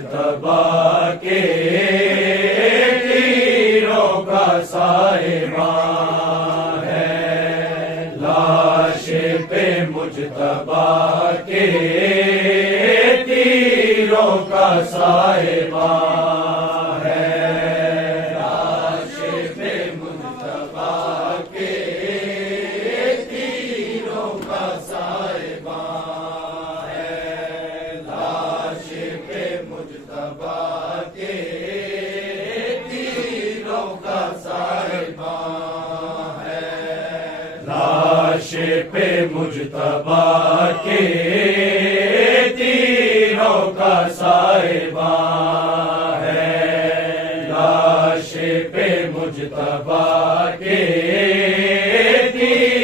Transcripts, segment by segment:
مجتبی کے تیروں کا سائبان ہے، لاش پہ مجتبی کے تیروں کا سائبان ہے، لاش پہ مجتبی کے تیروں کا سائبان ہے، لاش پہ مجتبی کے تیروں کا سائبان ہے، لاش پہ مجتبی کے تیروں کا سائبان ہے، لاش پہ مجتبی کے تیروں کا سائبان ہے، لاش پہ مجتبی کے تیروں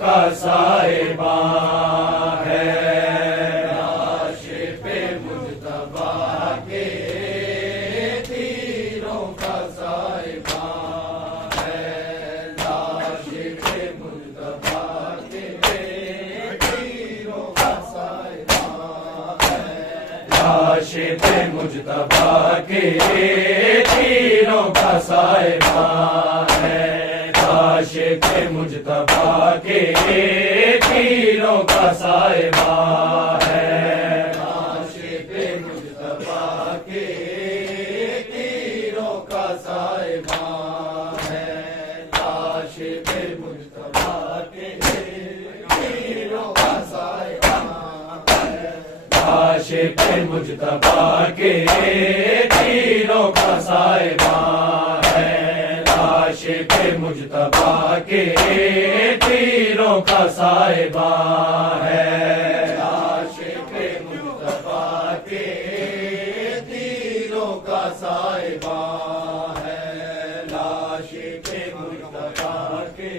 کا سائبان ہے، لاش پہ مجتبی کے تیروں کا سائبان ہے، لاش پہ مجتبی کے تیروں کا سائبان ہے، لاش پہ مجتبی کے تیروں کا سائبان ہے، لاش پہ مجتبی کے تیروں کا سائبان ہے، لاش پہ مجتبی کے تیروں کا سائبان ہے، لاش پہ مجتبی کے تیروں کا سائبان ہے، لاش پہ مجتبی کے تیروں کا سائبان ہے، لاش پہ مجتبی کے تیروں کا سائبان ہے، لاش پہ مجتبی کے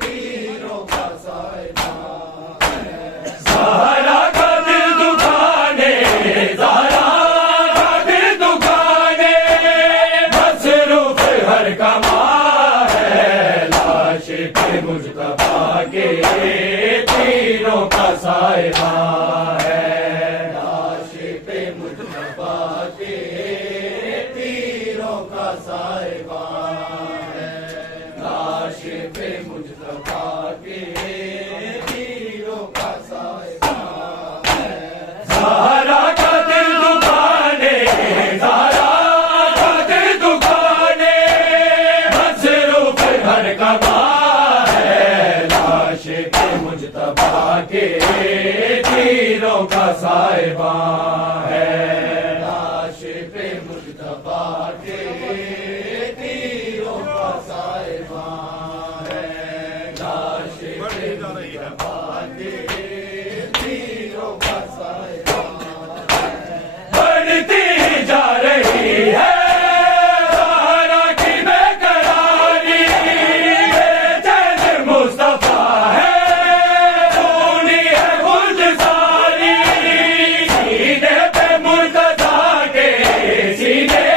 تیروں کا سائبان ہے، زہرا کا دل دکھانے، زہرا کا دل دکھانے، مصروف ہر کماں ہے، لاش پہ مجتبی کے تیروں کا سائبان ہے، لاش پہ مجتبی کے تیروں کا سائبان ہے، لاش پہ مجتبی کے تیروں کا سائبان ہے، زہرا کا دل دکھانے، زہرا کا دل دکھانے، مصروف ہر کماں ہے، لاش پہ مجتبی کے تیروں کا سائبان ہے، لاش پہ مجتبی کے تیروں کا سائبان ہے، لاش پہ مجتبی کے تیروں کا سائبان ہے، بڑھتی جا رہی ہے زہرا کی بے قراری، بے چین مصطفیٰ ہے، خونی ہے خود ساری، سینے پہ مرتضیٰ کے، سینے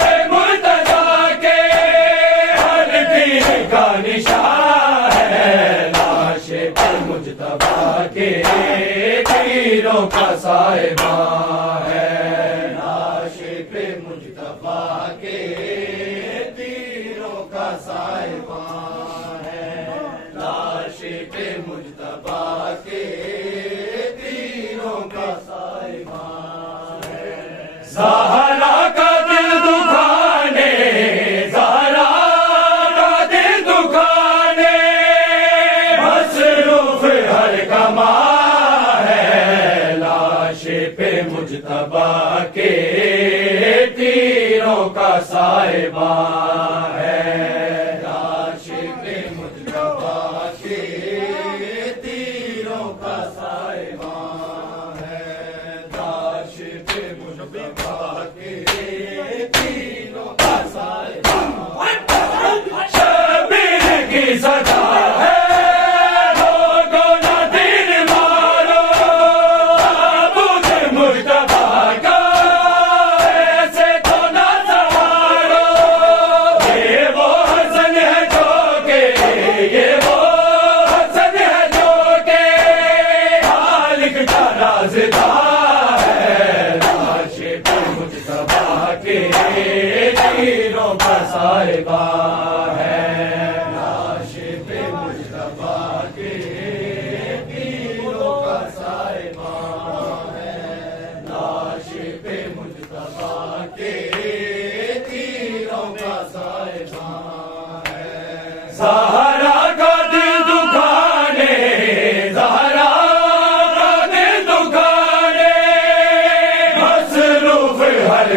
پہ مرتضیٰ کے، ہر تیر کا نشان ہے، لاش پہ مجتبی کے تیروں کا سائبان ہے، لاش پہ مجتبی کے تیروں کا سائبان ہے، لاش پہ مجتبی کے تیروں کا سائبان ہے، زہرا کا دل دکھانے، زہرا کا دل دکھانے، مصروف ہر کماں ہے، لاش پہ مجتبی کے تیروں کا سائبان ہے، لاش پہ مجتبی کے تیروں کا سائبان ہے، لاش پہ مجتبی کے تیروں کا سائبان ہے، شبیر کی صدا ہے، لوگوں نہ تیر مارو، عبود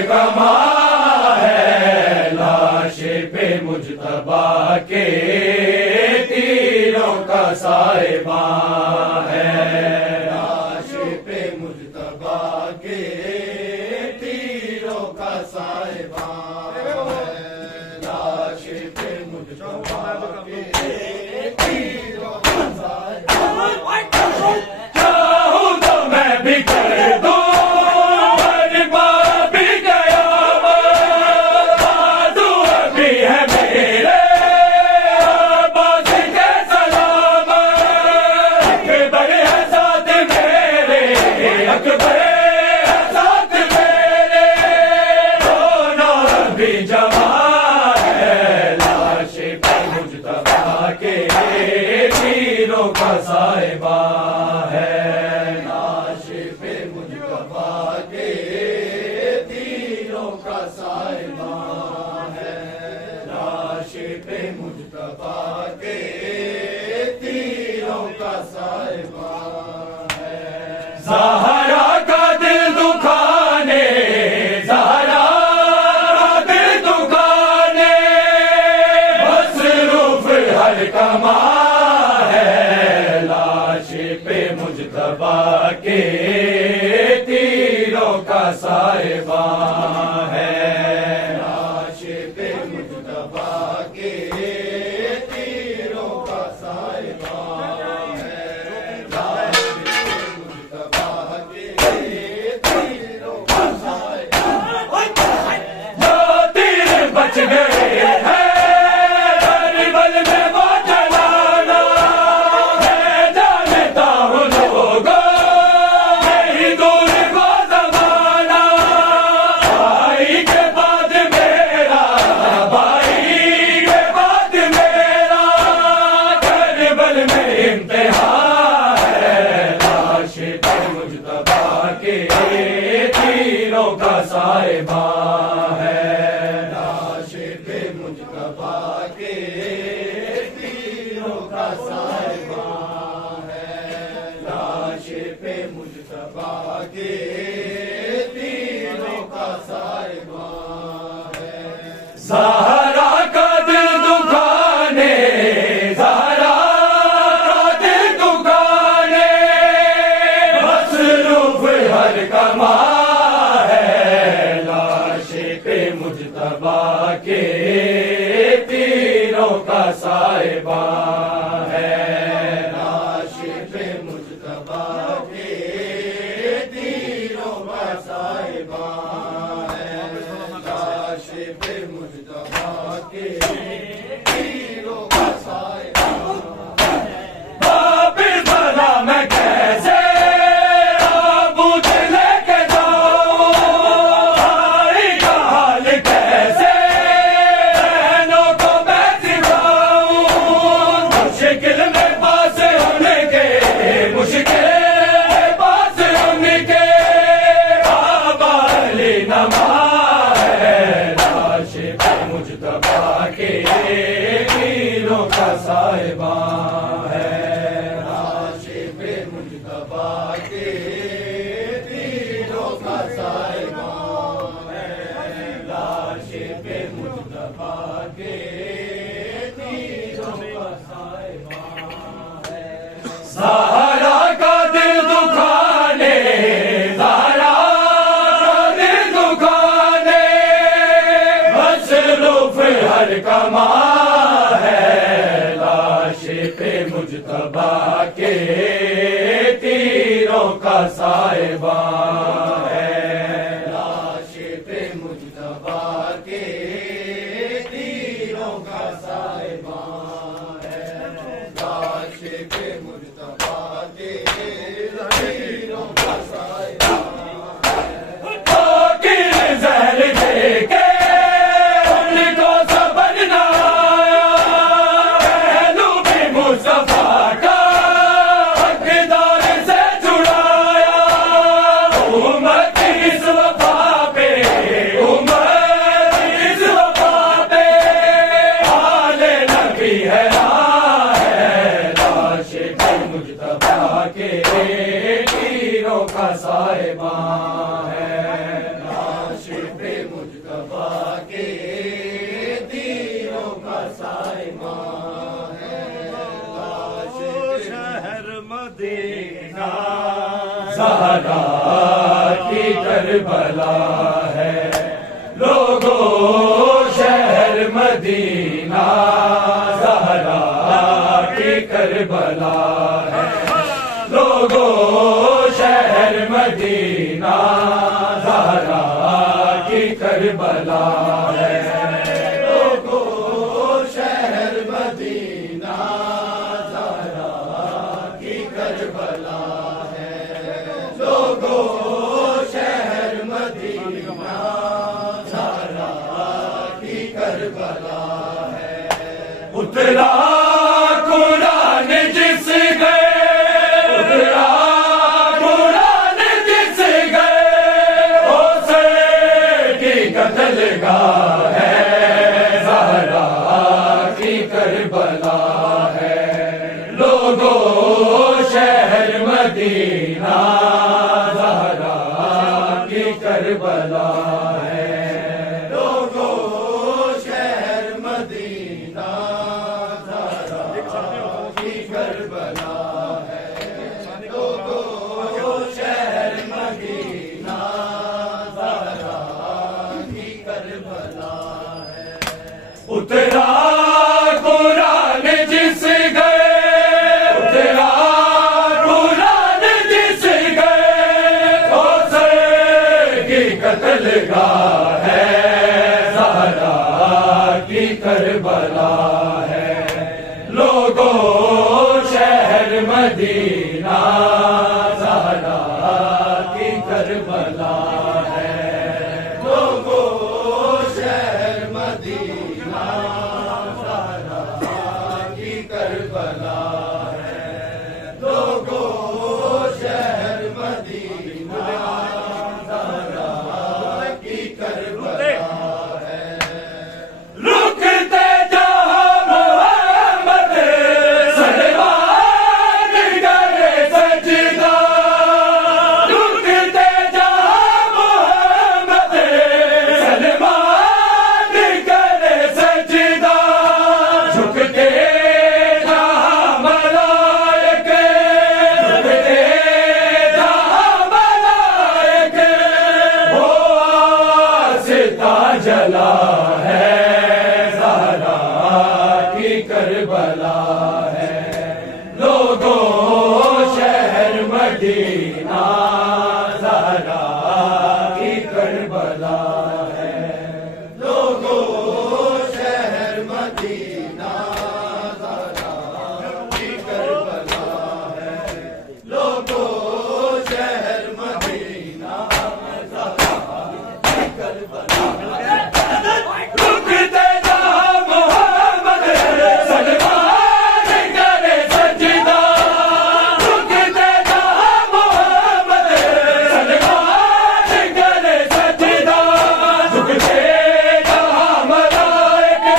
کما ہے، لاش پہ مجتبیٰ کے تیروں کا سائبان ہے، لاش پہ مجتبیٰ کے تیروں کا سائبان ہے، لاش پہ مجتبیٰ کے تیروں کا سائبان۔ چاہوں تو میں بھی کر دوں کا سائبان ہے، لاش پہ مجتبیٰ کے تیروں کا سائبان ہے، لاش پہ مجتبیٰ کے تیروں کا سائبان ہے۔ زہرا کا دل دکھانے، زہرا کا دل دکھانے، مصروف ہر کما مجتبیٰ کے تیروں کا سائبان ہے، لاش پہ مجتبیٰ کے تیروں کا سائبان ہے، لاش پہ مجتبیٰ کے تیروں کا سائبان ہے۔ جو تیر بچ گئے ہیں کا سائبان ہے، لاش پہ مجتبیٰ کے تیروں کا سائبان ہے، لاش پہ مجتبیٰ کے تیروں کا سائبان ہے۔ زہرا کا دل دکھانے، زہرا کا دل دکھانے، مصروف ہر کما مجتبیٰ کے تیروں کا سائبان ہے، لاش پہ مجتبیٰ کے تیروں کا سائبان ہے، لاش پہ مجتبیٰ کے تیروں کا سائبان ہے۔ واپس بھلا میں کیسے مجتبیٰ کے تیروں کا سائبان ہے، لاش پہ مجتبیٰ کے تیروں کا سائبان ہے، لاش پہ مجتبیٰ کے تیروں کا سائبان ہے۔ زہرا کا دل دکھانے، زہرا کا دل دکھانے، مصروف ہر کما ہے، لاش پہ مجتبیٰ کے تیروں کا سائبان ہے، لاش پہ مجتبیٰ کے تیروں کا سائبان ہے، لاش پہ مجتبیٰ کے تیروں کا سائبان ہے۔ فقیر زہر دے کے مصطفیٰ کا حقدار سے چھڑایا، امت زہرا کی کربلا ہے، لوگوں شہر مدینہ زہرا کی کربلا ہے، لوگوں شہر مدینہ زہرا کی کربلا ہے، لوگوں شہر مدینہ زہرا کی کربلا ہے، لوگوں شہر مدینہ زہرا کی کربلا ہے، اترا قرآن جس گئے، اترا قرآن جس گئے، حسین کی قتل گاہ ہے، زہرا کی کربلا ہے، لوگوں شہر مدینہ زہرا کی کربلا ہے، لوگوں شہر مدینہ زہرا کی کربلا ہے، لوگوں شہر مدینہ زہرا کی کربلا ہے، اترا قرآن جس گئے، اترا قرآن جس گئے، حسین کی قتل گاہ ہے، زہرا کی کربلا ہے، لوگوں شہر مدینہ زہرا کی کربلا ہے، لوگوں شہر مدینہ زہرا کی کربلا ہے، لوگوں شہر مدینہ زہرا کی کربلا ہے، رکتے جہاں محمد سلمان کرے سجدہ، رکتے جہاں محمد سلمان کرے سجدہ، جھکتے جہاں ملائکے، جھکتے جہاں ملائکے، وہ آستہ جلا ہے، زہرا کی کربلا ہے، لوگوں شہر مدینہ زہرا کی کربلا ہے، لوگوں شہر مدینہ زہرا کی کربلا ہے، لوگوں شہر مدینہ زہرا کی کربلا ہے، رکتے جہاں محمد سلمان کرے سجدہ، رکتے جہاں محمد سلمان کرے سجدہ، جھکتے جہاں ملائکے،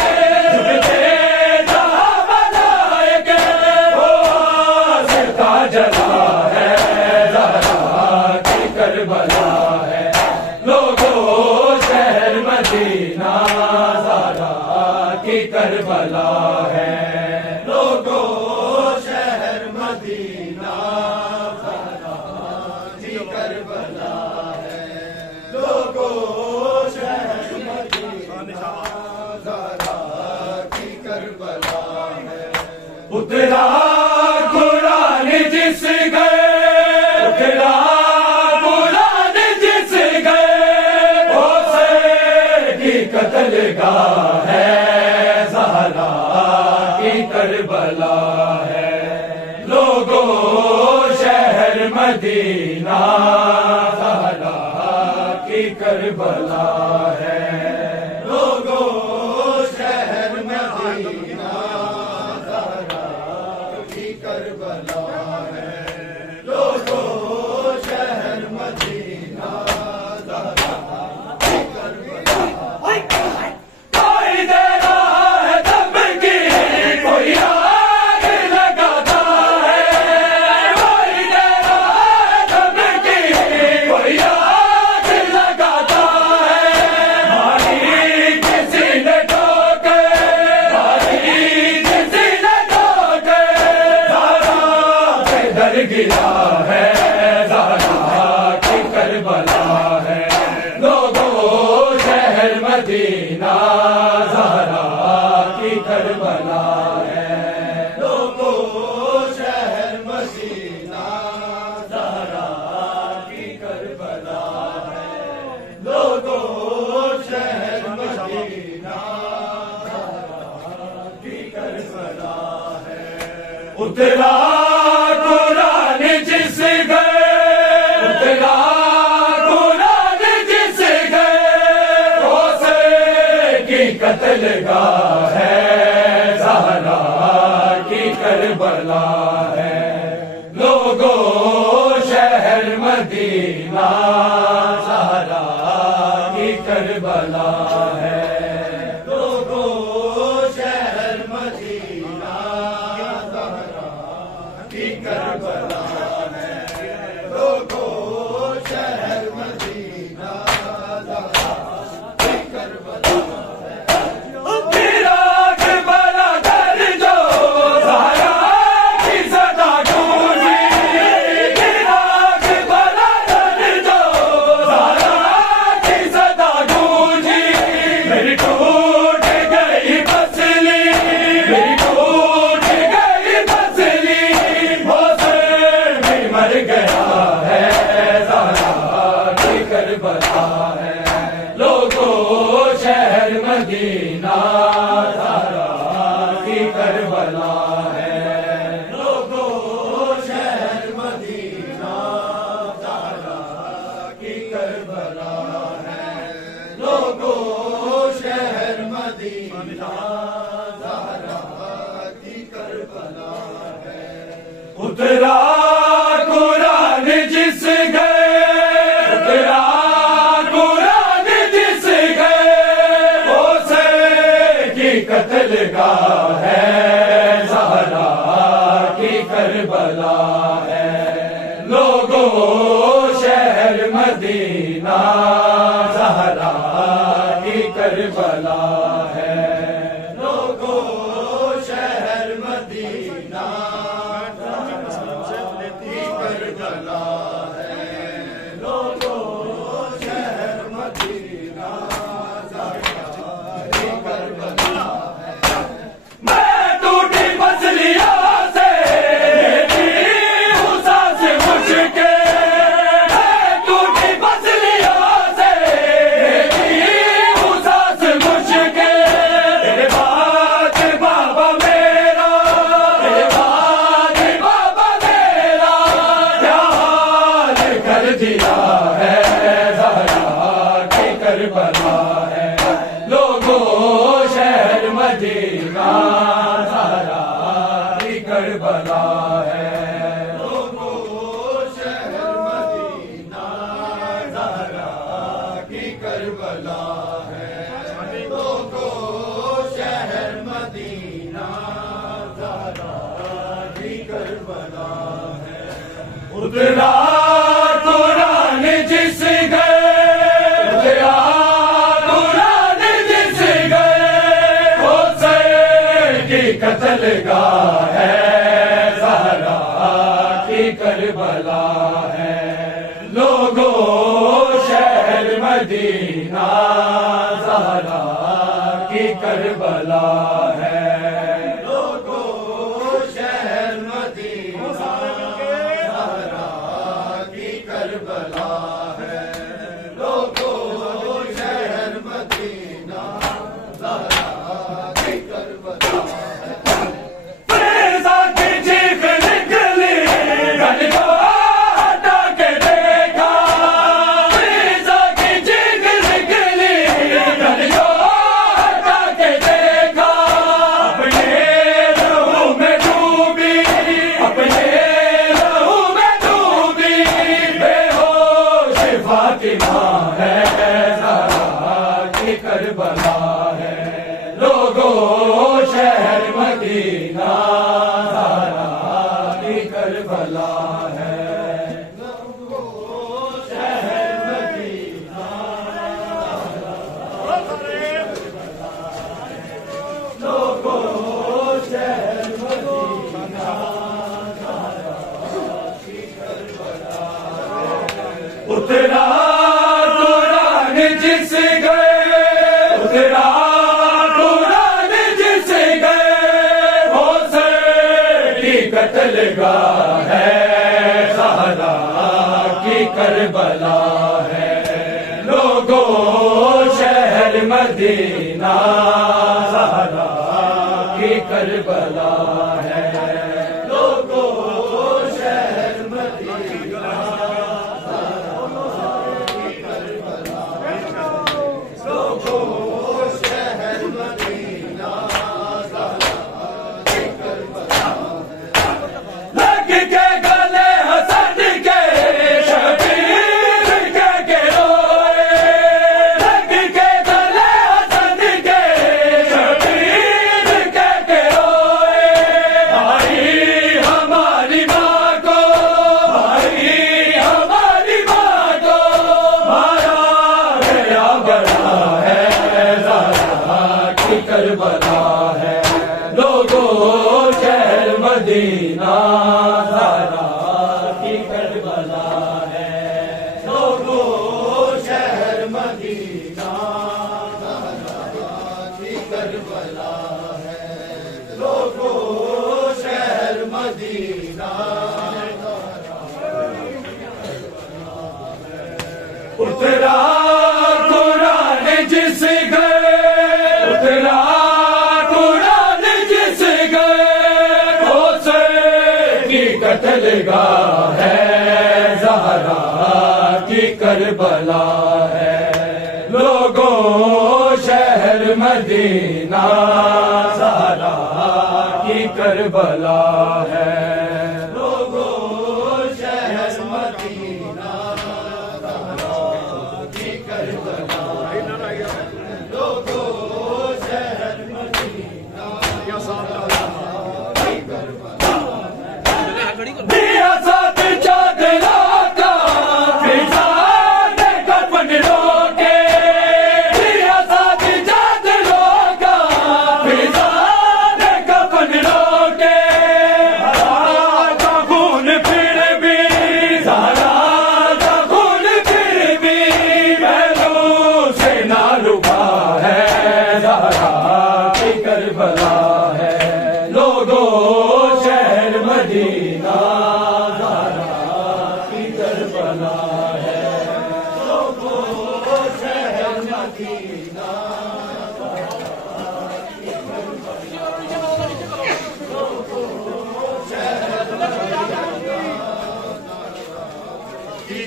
جھکتے جہاں ملائکے، وہ آستہ جلا ہے، زہرا کی کربلا ہے، لوگوں شہر مدینہ زہرا کی کربلا ہے، لوگوں شہر مدینہ زہرا کی کربلا ہے، لوگوں شہر مدینہ زہرا کی کربلا ہے، اترا قرآن جس گئے، اترا قرآن جس گئے، حسین کی قتل گاہ ہے، زہرا کی کربلا ہے، لوگوں شہر مدینہ زہرا کی کربلا ہے، لوگوں شہر مدینہ زہرا کی کربلا ہے، لوگوں شہر مدینہ زہرا کی کربلا ہے، کوئی دے رہا ہے دم کی، کوئی آگ لگاتا ہے، کوئی دے رہا ہے دم کی، کوئی آگ لگاتا ہے، اترا قرآن جس گئے، اترا قرآن جس گئے، حسین کی قتل گاہ ہے، زہرا کی کربلا ہے، لوگوں شہر مدینہ زہرا کی کربلا ہے، لوگوں شہر مدینہ زہرا کی کربلا ہے، لوگوں شہر مدینہ زہرا کی کربلا مدینہ زہرا کی کربلا ہے، لوگوں شہر مدینہ زہرا کی کربلا ہے، لوگوں شہر مدینہ زہرا کی کربلا ہے، اترا قرآن جس گئے، اترا قتل گاہ ہے، زہرا کی کربلا ہے، لوگوں شہر مدینہ زہرا کی کربلا ہے، لوگوں شہر مدینہ زہرا کی کربلا ہے، لوگوں شہر مدینہ زہرا کی کربلا لوگوں شہر مدینہ زہرا کی کربلا ہے، لوگوں شہر مدینہ زہرا کی کربلا ہے، لوگوں شہر مدینہ زہرا کی کربلا ہے، اترا قرآن جس گئے، اترا قتل گاہ ہے، زہرا کی کربلا ہے، لوگوں شہر مدینہ زہرا کی کربلا ہے، لوگوں شہر مدینہ زہرا کی کربلا ہے، لوگوں شہر مدینہ زہرا کی کربلا ہے، کربلا ہے، لوگوں شہر مدینہ زہرا کی کربلا ہے، لوگوں شہر مدینہ لوگوں شہر مدینہ زہرا کی کربلا ہے، اترا قرآن جس گئے، اترا قرآن جس گئے، حسین کی قتل گاہ ہے، زہرا کی کربلا ہے، لوگوں شہر مدینہ زہرا کی کربلا ہے، کربلا ہے، لوگوں شہر مدینہ زہرا کی کربلا ہے، لوگوں شہر مدینہ زہرا کی کربلا ہے، لوگوں شہر مدینہ اترا قرآن جس گھر، اترا قرآن جس گھر کوثر کی قتل گاہ ہے، زہرا کی کربلا ہے، لوگوں شہر مدینہ زہرا کی کربلا ہے، لوگوں شہر مدینہ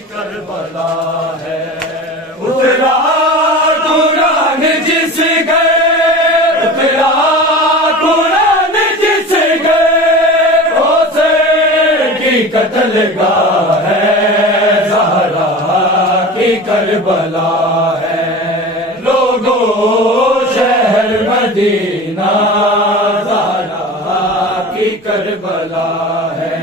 کربلا ہے، اترا قرآن جس گھر، اترا قرآن جس گھر کوثر کی قتل گاہ ہے، زہرا کی کربلا ہے، لوگوں شہر مدینہ زہرا کی کربلا ہے،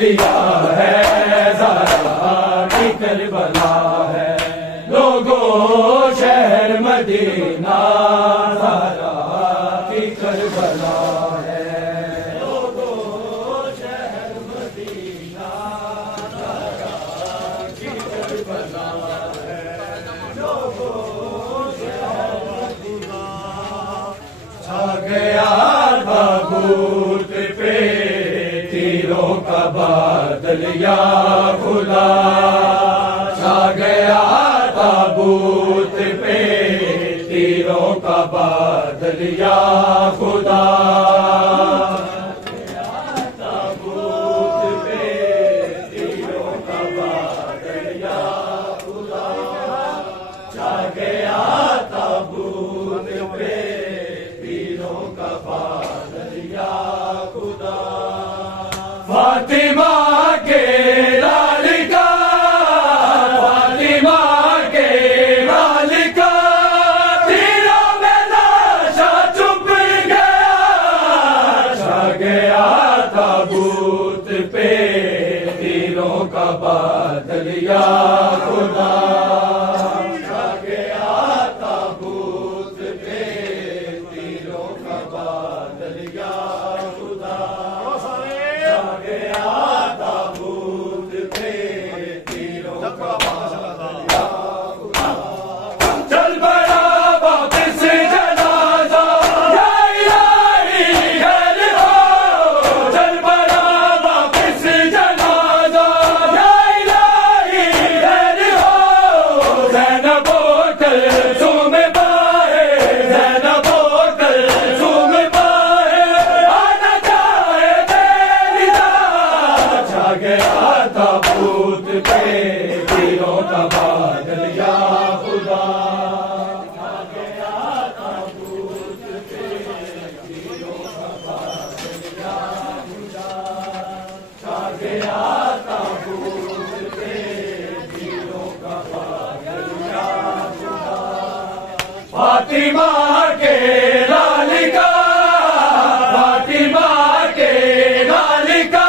دیا ہے، زہرا کی کربلا ہے، لوگوں شہر مدینہ زہرا کی کربلا ہے، لوگوں شہر مدینہ زہرا کی کربلا ہے، لوگوں شہر مدینہ چھا گیا تابوت پہ تیروں کا بادل یا خدا، چھا گیا تابوت پہ تیروں کا بادل یا خدا، تابوت پہ تیروں کا بادل یا خدا، چھا گیا تابوت پہ تیروں کا بادل یا خدا، فاطمہ کے لال کا، فاطمہ کے لال کا تیروں میں لاشا چھپ گیا، چھا گیا تابوت پہ تیروں کا بادل یا خدا، چھا گیا تابوت پہ تیروں کا بادل یا خدا، تابوت پہ تیروں کا بادل یا خدا، چل بڑا واپس جنازہ یا الہی خیر ہو، چل بڑا واپس جنازہ یا الہی خیر ہو، زینب و کلثوم باہے، زینب و کلثوم باہے، آنا چاہے تیری پہ تیروں کا بادل یا خدا فاطمہ کے لال کا فاطمہ کے لال کا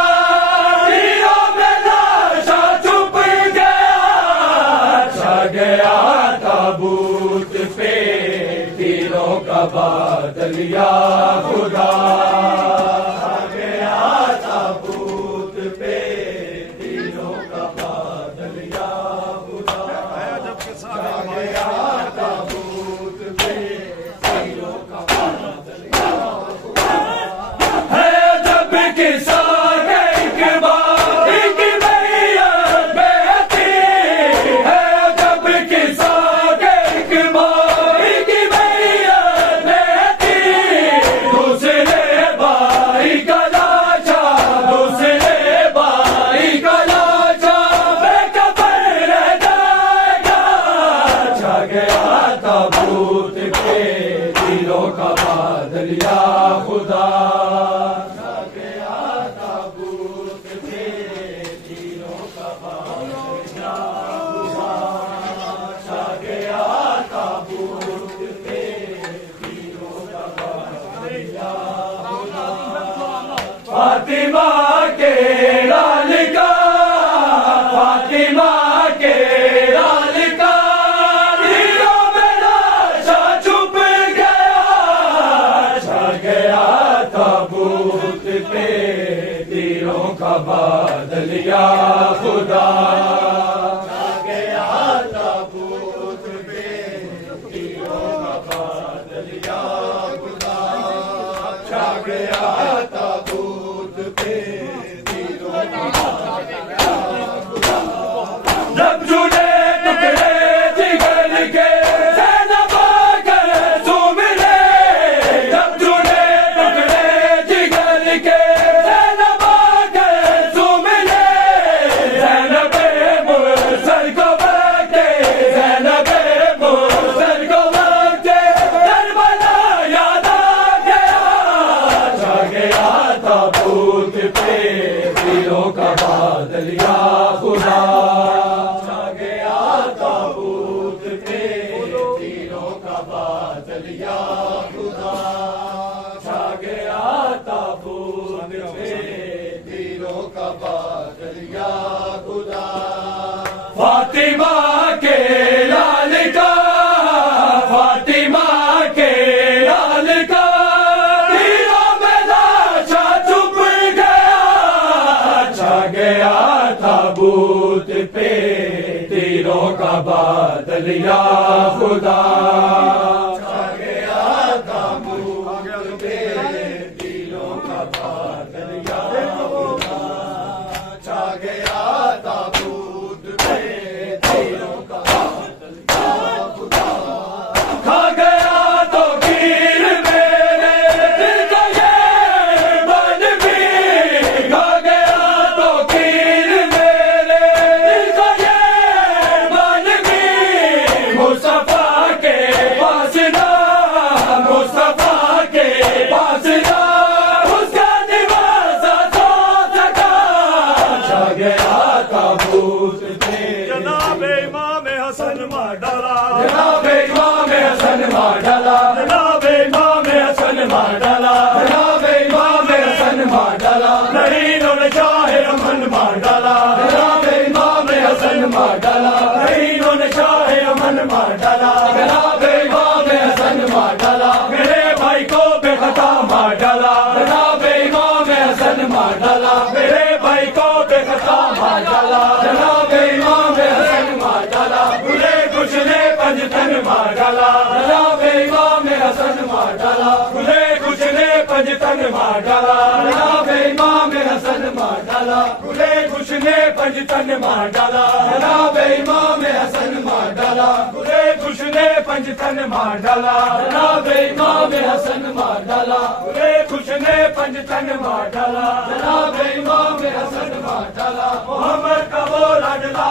تیروں میں لاشا چھپ گیا چھا گیا تابوت پہ تیروں کا بادل یا خدا چھا گیا تابوت پہ تیروں کا بادل یا خدا چھا گیا تابوت پہ تیروں کا بادل یا خدا ہے جب کسا فاطمہ کے لال کا فاطمہ کے لال کا تیروں میں لاشا چھپ گیا چھا گیا تابوت پہ تیروں کا بادل یا خدا چھا گیا تابوت پہ تیروں کا بادل یا خدا چھا گیا تابوت پہ تیروں کا بادل یا خدا جب جڑے ٹکڑے جگر کے زینب آ کر چوم لے جب جڑے ٹکڑے جگر کے زینب آ کر چوم لے زینب مرسل کو بکے زینب مرسل کو بکے کربلا یاد آ گیا چھا گیا تابوت پہ تیروں کا بادل یا خدا چھا گیا تابوت پہ تیروں کا بادل یا خدا چھا گیا تابوت پہ تیروں کا بادل یا خدا فاطمہ کے لال کا فاطمہ کے لال کا تیروں میں لاشا چھپ گیا چھا گیا تابوت پہ تیروں کا بادل یا خدا چھا گیا تابوت پہ تیروں کا بادل یا خدا چھا گیا تابوت پہ تیروں کا بادل یا خدا کھا گیا تو کھیر میرے دل کا یہ بن بھی کھا گیا تو کھیر میرے دل کا یہ بن بھی مصطفیٰ کے پاس نہ مصطفیٰ کے پاس نہ اس کا نوازا تو سکا چھا گیا تابوت پہ جناب امام حسن مار ڈالا جناب امام حسن مار ڈالا جناب امام حسن مار ڈالا جناب امام حسن مار ڈالا نہیں انہوں نے شاہ امن مار ڈالا جناب امام حسن مار ڈالا نہیں انہوں نے شاہ امن مار ڈالا جناب امام حسن مار ڈالا میرے بھائی کو بے خطا مار ڈالا جناب امام حسن مار ڈالا میرے بھائی کو بے خطا مار ڈالا جناب امام حسن مار ڈالا برے کچھ نے پنجتن مار ڈالا جناب امام حسن مار ڈالا برے کچھ نے پنجتن مار ڈالا جناب امام حسن مار ڈالا برے کچھ نے پنجتن مار ڈالا جناب امام حسن مار ڈالا برے کچھ نے پنجتن مار ڈالا جناب امام حسن مار ڈالا برے کچھ نے پنجتن مار ڈالا جناب امام حسن مار ڈالا محمد کا وہ لاڈلا